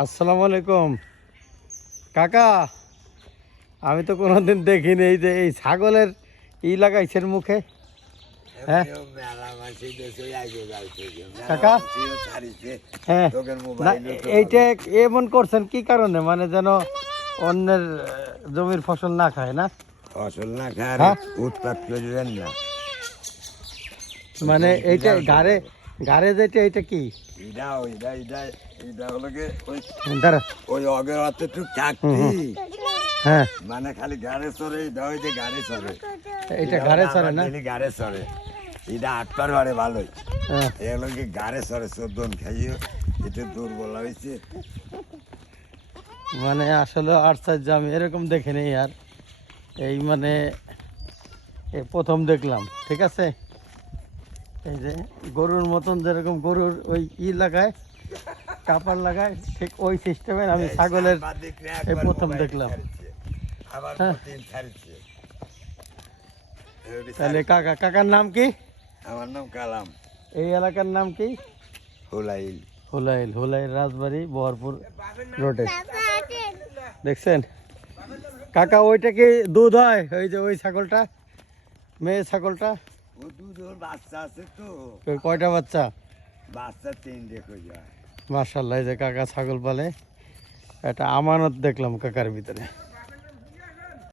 আসসালামু আলাইকুম কাকা। আমি তো কোনোদিন দেখিনি এই যে এই ছাগলের লাগাইছেন মুখে। হ্যাঁ কাকা, হ্যাঁ না, এইটা এমন করছেন কি কারণে? মানে যেন অন্যের জমির ফসল না খায় না, ফসল না খায় উৎপাদ করবেন না। মানে এইটা ঘাড়ে ঘাড়ে যেটা এটা কি ওই অগের অতটুক চাকরি, হ্যাঁ মানে খালি গাড়ে চড়ে যে গাড়ে চড়ে, এটা ঘাড়ে চড়ে না, গাড়ে চড়ে এটা আটবার বাড়ে ভালোই। এগুলো কি গাড়ে চড়ে 14 খাইও, এটা দুর্বল হয়েছে। মানে আসলে আশ্চর্য, আমি এরকম দেখে নেই আর এই মানে এই প্রথম দেখলাম। ঠিক আছে, এই যে গরুর মতন যেরকম গরুর ওই লাগায় কাপড় লাগায়, ঠিক ওই সিস্টেমের আমি ছাগলের এই প্রথম দেখলাম। হ্যাঁ তাহলে কাকা, কাকার নাম কি? আমার নাম কালাম। এই এলাকার নাম কি? হুলাইল। হুলাইল, হুলাইল রাজবাড়ি বহরপুর রোডে। দেখছেন কাকা, ওইটা কি দুধ হয়? ওই যে ওই ছাগলটা, মেয়ে ছাগলটা, ও দুধ ওর বাচ্চা আছে তো। কয়টা বাচ্চা? বাচ্চা 3 হয়ে যায়। মাশাআল্লাহ, এই যে কাকা ছাগল পালে, একটা আমানত দেখলাম কাকার ভিতরে।